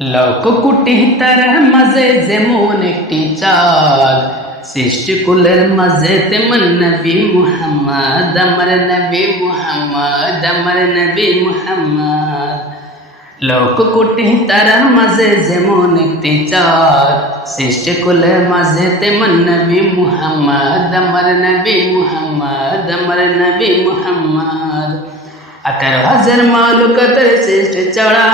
লক্ষ কোটি তারার মাঝে যেমন একটি চাঁদ, সৃষ্টি কুলের মাঝে তেমন নবী মুহাম্মদ, আমার নবী মুহাম্মদ, আমার নবী মুহাম্মদ। লক্ষ কোটি তারার মাঝে যেমন একটি চাঁদ, সৃষ্টি কুলের মাঝে তেমন নবী মুহাম্মদ, আমার নবী মুহাম্মদ, আমার নবী মুহাম্মদ। 18,000 মালুকাতের শ্রেষ্ঠ চড়া,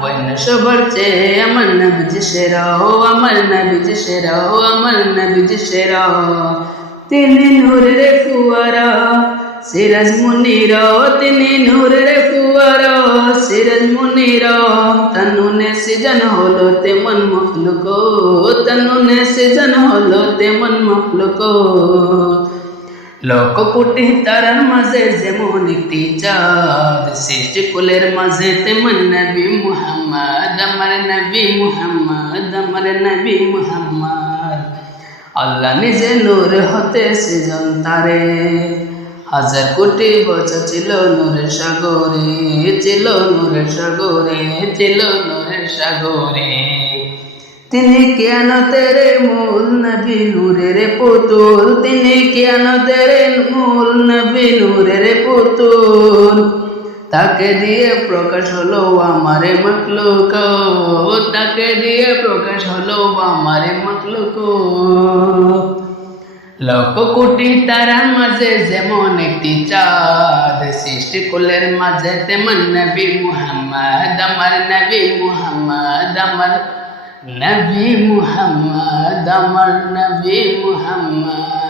বন্য সবার চেয়ে আমার নবীজি সেরা, আমার নবীজি সেরা, আমার নবীজি সেরা। তিনি নূরের ফুয়ারা, সিরাজ মুনিরা, তিনি নূরের ফুয়ারা, সিরাজ মুনিরা। তনুনে সৃজন হলো তেমন মখলুক, তনুনে সৃজন হলো তেমন মখলুক। লক্ষ কোটি তারার মাঝে যেমন একটি চাঁদ, সৃষ্টি কুলের মাঝে তেমন নবী মুহাম্মদ, আমার নবী মুহাম্মদ, আমার নবী মুহাম্মদ। আল্লাহ নিজে নূর হতে সৃজন তারে, 1000 কোটি বছর ছিল নূরের সাগরে, ছিল নূরের সাগরে, ছিল নূরের সাগরে। তিনি কিয়ামতের মূল নবী নূরের পুতুল, তিনি কিয়ামতের মূল নবী নূরের পুতুল। তাকে দিয়ে প্রকাশ হলো আমার মখলুক, তাকে দিয়ে প্রকাশ হলো আমার মখলুক। লক্ষ কোটি তারার মাঝে যেমন একটি চাঁদ, সৃষ্টি কুলের মাঝে তেমন নবী মুহাম্মদ, আমার নবী মুহাম্মদ, আমার নবী মুহাম্মদ, আমার নবী মুহাম্মদ।